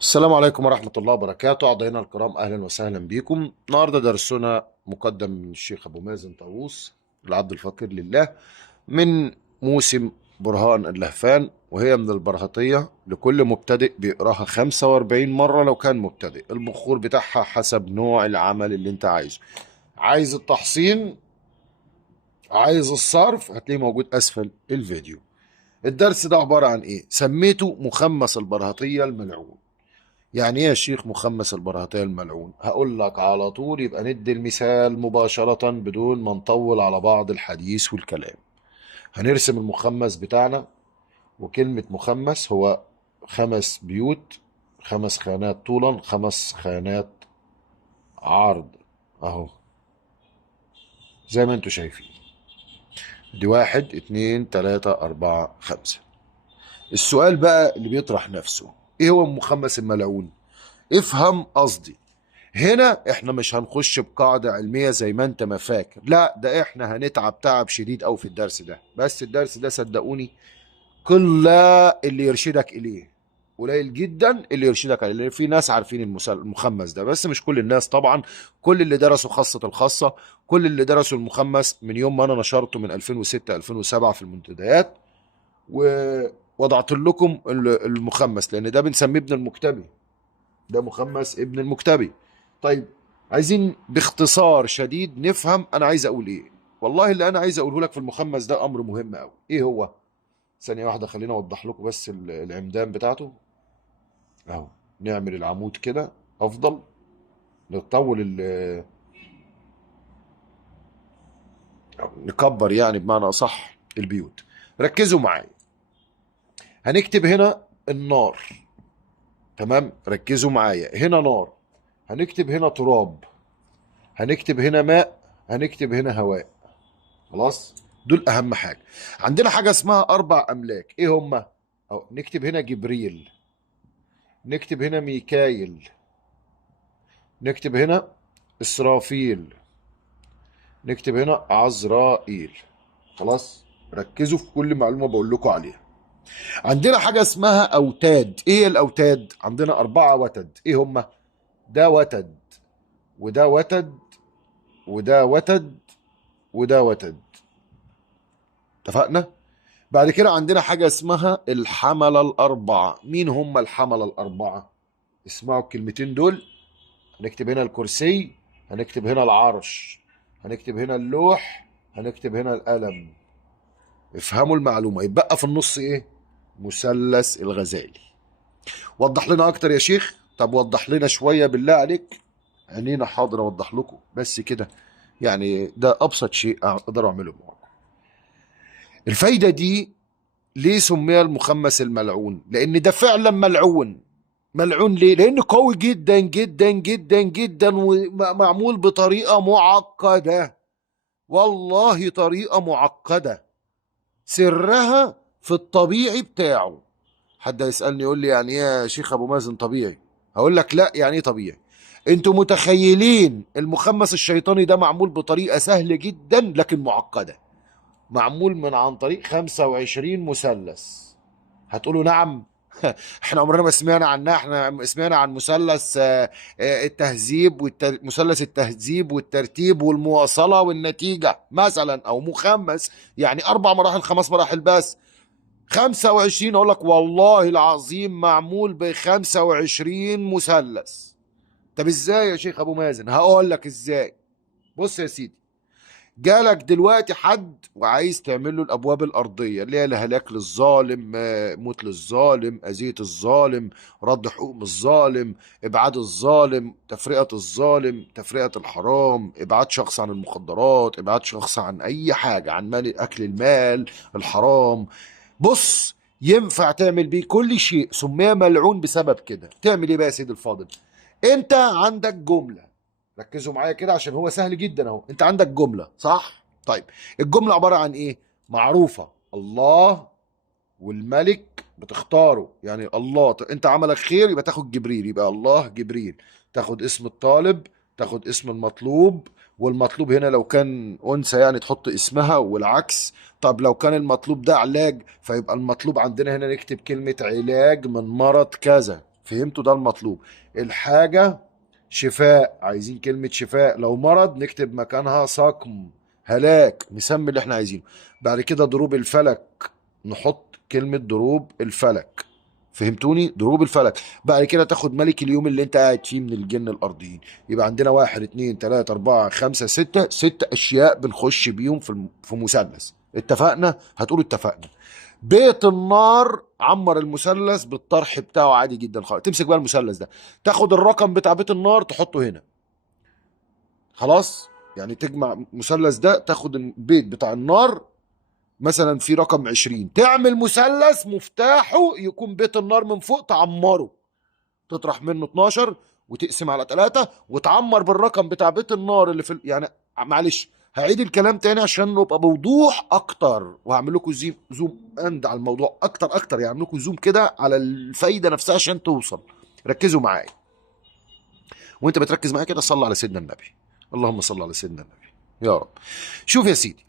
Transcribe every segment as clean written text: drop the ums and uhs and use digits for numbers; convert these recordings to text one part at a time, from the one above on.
السلام عليكم ورحمة الله وبركاته. أعضائنا الكرام، أهلا وسهلا بكم. النهاردة درسنا مقدم من الشيخ أبو مازن طاووس العبد الفقير لله من موسم برهان اللهفان، وهي من البرهطية. لكل مبتدئ بيقراها 45 مرة لو كان مبتدئ. البخور بتاعها حسب نوع العمل اللي انت عايزه. عايز التحصين، عايز الصرف، هتلاقيه موجود أسفل الفيديو. الدرس ده عبارة عن إيه؟ سميته مخمس البرهطية الملعون. يعني ايه يا شيخ مخمس البراهيتية الملعون؟ هقول لك على طول، يبقى ندي المثال مباشرة بدون ما نطول على بعض الحديث والكلام. هنرسم المخمس بتاعنا. وكلمة مخمس هو 5 بيوت، 5 خانات طولا، 5 خانات عرض، اهو زي ما انتوا شايفين. دي 1 2 3 4 5. السؤال بقى اللي بيطرح نفسه، ايه هو المخمس الملعون؟ افهم قصدي. هنا احنا مش هنخش بقاعدة علمية زي ما انت ما فاكر، لا، ده احنا هنتعب تعب شديد قوي في الدرس ده. بس الدرس ده صدقوني كل اللي يرشدك اليه قليل جدا اللي يرشدك عليه، لان في ناس عارفين المخمس ده، بس مش كل الناس طبعا. كل اللي درسوا خاصة الخاصة، كل اللي درسوا المخمس من يوم ما انا نشرته من 2006 2007 في المنتديات، ووضعت لكم المخمس، لان ده بنسميه ابن المكتبي. ده مخمس ابن المكتبي. طيب، عايزين باختصار شديد نفهم انا عايز اقول ايه. والله اللي انا عايز اقوله لك في المخمس ده امر مهم قوي. ايه هو؟ ثانية واحدة، خلينا اوضح لكم بس العمدان بتاعته. اهو، نعمل العمود كده افضل. نطول نكبر يعني بمعنى اصح البيوت. ركزوا معايا. هنكتب هنا النار. تمام، ركزوا معايا. هنا نار، هنكتب هنا تراب، هنكتب هنا ماء، هنكتب هنا هواء. خلاص، دول اهم حاجه. عندنا حاجه اسمها 4 املاك. ايه هما؟ أو نكتب هنا جبريل، نكتب هنا ميكايل، نكتب هنا اسرافيل، نكتب هنا عزرائيل. خلاص، ركزوا في كل معلومه بقول لكم عليها. عندنا حاجه اسمها اوتاد. ايه هي الاوتاد؟ عندنا 4 وتد. ايه هما؟ ده وتد، وده وتد، وده وتد، وده وتد. اتفقنا؟ بعد كده عندنا حاجة اسمها الحملة الأربعة. مين هم الحملة الأربعة؟ اسمعوا الكلمتين دول. هنكتب هنا الكرسي، هنكتب هنا العرش، هنكتب هنا اللوح، هنكتب هنا القلم. افهموا المعلومة. يبقى في النص ايه؟ مثلث الغزالي. وضح لنا اكتر يا شيخ. طب وضح لنا شوية بالله عليك. عينينا حاضر اوضح لكم، بس كده يعني ده ابسط شيء اقدر اعمله معاكم. الفايدة دي ليه سمي المخمس الملعون؟ لان ده فعلا ملعون. ملعون ليه؟ لانه قوي جدا جدا جدا جدا، ومعمول بطريقه معقده. والله طريقه معقده، سرها في الطبيعي بتاعه. حد يسالني يقول لي يعني ايه يا شيخ ابو مازن طبيعي؟ هقول لك لا، يعني ايه طبيعي؟ انتوا متخيلين المخمس الشيطاني ده معمول بطريقه سهله جدا لكن معقده. معمول عن طريق 25 مثلث. هتقولوا نعم. احنا عمرنا ما سمعنا عنها. احنا سمعنا عن مثلث التهذيب مثلث التهذيب والترتيب والمواصلة والنتيجة مثلا، او مخمس يعني 4 مراحل 5 مراحل بس. 25 اقول لك والله العظيم معمول ب 25 مثلث. طب ازاي يا شيخ ابو مازن؟ هقول لك ازاي. بص يا سيدي، جالك دلوقتي حد وعايز تعمل له الابواب الارضيه اللي هي الهلاك للظالم، موت للظالم، اذيه الظالم، رد حقوق الظالم، ابعاد الظالم، تفرقه الظالم، تفرقه الحرام، ابعاد شخص عن المخدرات، ابعاد شخص عن اي حاجه، عن مال اكل المال الحرام. بص، ينفع تعمل بيه كل شيء. سميه ملعون بسبب كده. تعمل ايه بقى يا سيدي الفاضل؟ انت عندك جمله. ركزوا معايا كده عشان هو سهل جدا اهو. انت عندك جمله صح؟ طيب، الجمله عباره عن ايه؟ معروفه. الله والملك بتختاره. يعني الله، انت عملك خير يبقى تاخد جبريل، يبقى الله جبريل. تاخد اسم الطالب، تاخد اسم المطلوب. والمطلوب هنا لو كان انثى يعني تحط اسمها والعكس. طب لو كان المطلوب ده علاج، فيبقى المطلوب عندنا هنا نكتب كلمة علاج من مرض كذا. فهمتوا؟ ده المطلوب. الحاجة شفاء، عايزين كلمة شفاء. لو مرض نكتب مكانها سقم، هلاك، نسمي اللي احنا عايزينه. بعد كده ضروب الفلك، نحط كلمة ضروب الفلك. فهمتوني؟ ضروب الفلك. بعد كده تاخد ملك اليوم اللي انت قاعد فيه من الجن الارضيين. يبقى عندنا 1 2 3 4 5 6، 6 اشياء بنخش بيهم في مثلث. اتفقنا؟ هتقولوا اتفقنا. بيت النار، عمر المثلث بالطرح بتاعه عادي جدا خالص. تمسك بقى المثلث ده، تاخد الرقم بتاع بيت النار تحطه هنا. خلاص؟ يعني تجمع مثلث ده، تاخد البيت بتاع النار مثلا في رقم 20، تعمل مثلث مفتاحه يكون بيت النار من فوق، تعمره، تطرح منه 12 وتقسم على 3 وتعمر بالرقم بتاع بيت النار اللي يعني معلش هعيد الكلام تاني عشان نبقى بوضوح اكتر، وهعمل لكم زوم اند على الموضوع اكتر اكتر، يعني لكم زوم كده على الفايده نفسها عشان توصل. ركزوا معايا، وانت بتركز معايا كده صلي على سيدنا النبي. اللهم صل على سيدنا النبي يا رب. شوف يا سيدي،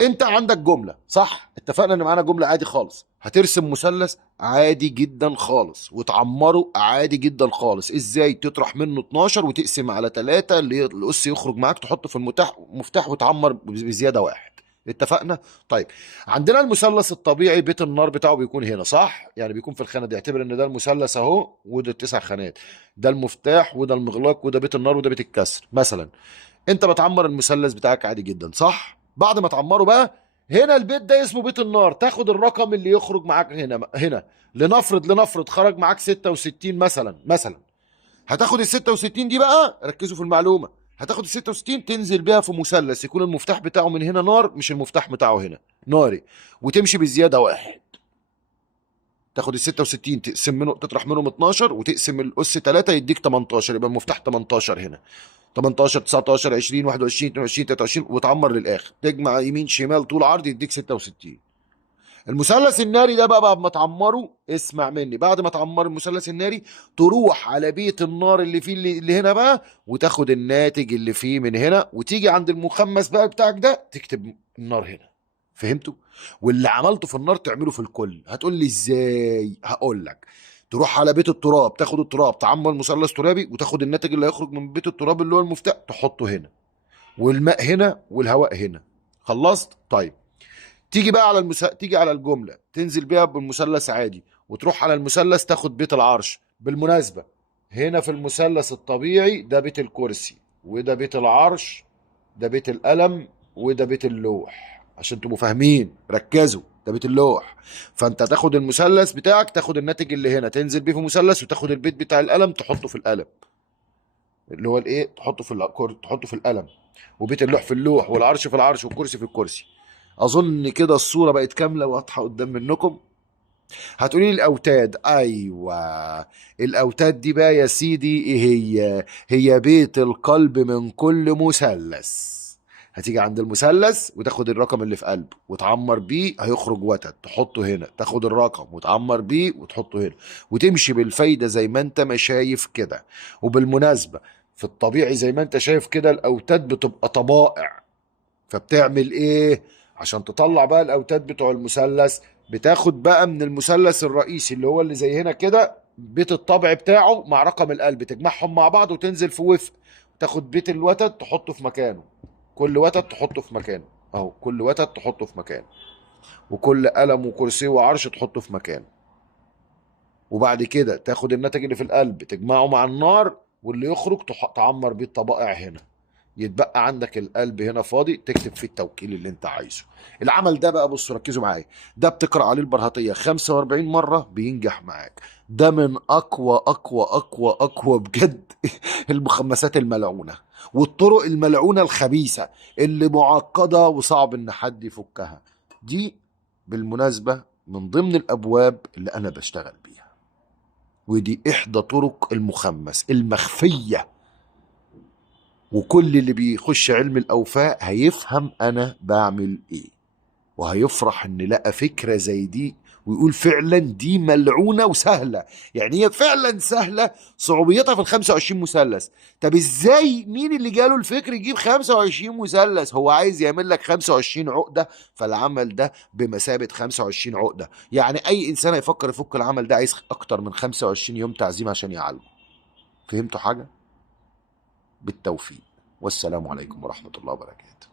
انت عندك جمله صح؟ اتفقنا ان معانا جمله عادي خالص. هترسم مثلث عادي جدا خالص وتعمره عادي جدا خالص. ازاي؟ تطرح منه 12 وتقسم على 3 اللي الأس يخرج معاك، تحطه في المفتاح وتعمر بزياده 1. اتفقنا؟ طيب، عندنا المثلث الطبيعي بيت النار بتاعه بيكون هنا صح؟ يعني بيكون في الخانه دي. اعتبر ان ده المثلث اهو، وده التسع خانات، ده المفتاح وده المغلاق وده بيت النار وده بيت الكسر مثلا. انت بتعمر المثلث بتاعك عادي جدا صح؟ بعد ما تعمره بقى، هنا البيت ده اسمه بيت النار، تاخد الرقم اللي يخرج معاك هنا لنفرض خرج معاك 66 مثلا. هتاخد ال 66 دي بقى، ركزوا في المعلومه، هتاخد ال 66 تنزل بيها في مثلث يكون المفتاح بتاعه من هنا نار، مش المفتاح بتاعه هنا ناري، وتمشي بزياده 1. تاخد ال 66 تقسم منه، تطرح منهم 12 وتقسم الاس 3 يديك 18، يبقى المفتاح 18 هنا. 18 19 20 21 22 23 وتعمر للاخر، تجمع يمين شمال طول عرض يديك 66. المثلث الناري ده بقى بعد ما تعمره، اسمع مني، بعد ما تعمر المثلث الناري تروح على بيت النار اللي فيه اللي هنا بقى، وتاخد الناتج اللي فيه من هنا، وتيجي عند المخمس بقى بتاعك ده تكتب النار هنا. فهمتوا؟ واللي عملته في النار تعمله في الكل. هتقول لي ازاي؟ هقول لك. تروح على بيت التراب، تاخد التراب تعمل مثلث ترابي، وتاخد الناتج اللي هيخرج من بيت التراب اللي هو المفتاح تحطه هنا، والماء هنا والهواء هنا. خلصت؟ طيب، تيجي بقى على تيجي على الجمله تنزل بيها بالمثلث عادي، وتروح على المثلث تاخد بيت العرش. بالمناسبه، هنا في المثلث الطبيعي ده بيت الكرسي، وده بيت العرش، ده بيت القلم، وده بيت اللوح، عشان تبقوا فاهمين ركزوا. ده بيت اللوح. فانت تاخد المثلث بتاعك، تاخد الناتج اللي هنا تنزل بيه في مثلث، وتاخد البيت بتاع القلم تحطه في القلم، اللي هو الايه، تحطه في القلم، وبيت اللوح في اللوح، والعرش في العرش، والكرسي في الكرسي. اظن كده الصوره بقت كامله واضحه قدام منكم. هتقولي لي الاوتاد، ايوه. الاوتاد دي بقى يا سيدي ايه هي؟ هي بيت القلب من كل مثلث. هتيجي عند المثلث وتاخد الرقم اللي في قلبه وتعمر بيه، هيخرج وتد تحطه هنا، تاخد الرقم وتعمر بيه وتحطه هنا، وتمشي بالفايده زي ما انت ما شايف كده. وبالمناسبه، في الطبيعي زي ما انت شايف كده الاوتاد بتبقى طبائع. فبتعمل ايه عشان تطلع بقى الاوتاد بتوع المثلث؟ بتاخد بقى من المثلث الرئيسي اللي هو اللي زي هنا كده بيت الطبع بتاعه مع رقم القلب، تجمعهم مع بعض وتنزل في وفق، تاخد بيت الوتد تحطه في مكانه، كل وتد تحطه في مكانه اهو، كل وتد تحطه في مكانه، وكل قلم وكرسي وعرش تحطه في مكانه. وبعد كده تاخد الناتج اللي في القلب تجمعه مع النار، واللي يخرج تعمر بيه الطبائع هنا. يتبقى عندك القلب هنا فاضي تكتب فيه التوكيل اللي انت عايزه. العمل ده بقى بصوا ركزوا معايا، ده بتقرا عليه البرهطيه 45 مره بينجح معاك. ده من اقوى بجد المخمسات الملعونه والطرق الملعونه الخبيثه اللي معقده وصعب ان حد يفكها. دي بالمناسبه من ضمن الابواب اللي انا بشتغل بيها، ودي احدى طرق المخمس المخفيه. وكل اللي بيخش علم الأوفاء هيفهم أنا بعمل إيه، وهيفرح إن لقى فكرة زي دي ويقول فعلا دي ملعونة وسهلة. يعني هي فعلا سهلة، صعوبيتها في ال 25 مثلث. طب ازاي؟ مين اللي جاله الفكر يجيب 25 مثلث؟ هو عايز يعمل لك 25 عقدة، فالعمل ده بمثابة 25 عقدة. يعني اي انسان هيفكر يفك العمل ده عايز اكتر من 25 يوم تعزيم عشان يعالجه. فهمتوا حاجة؟ بالتوفيق، والسلام عليكم ورحمة الله وبركاته.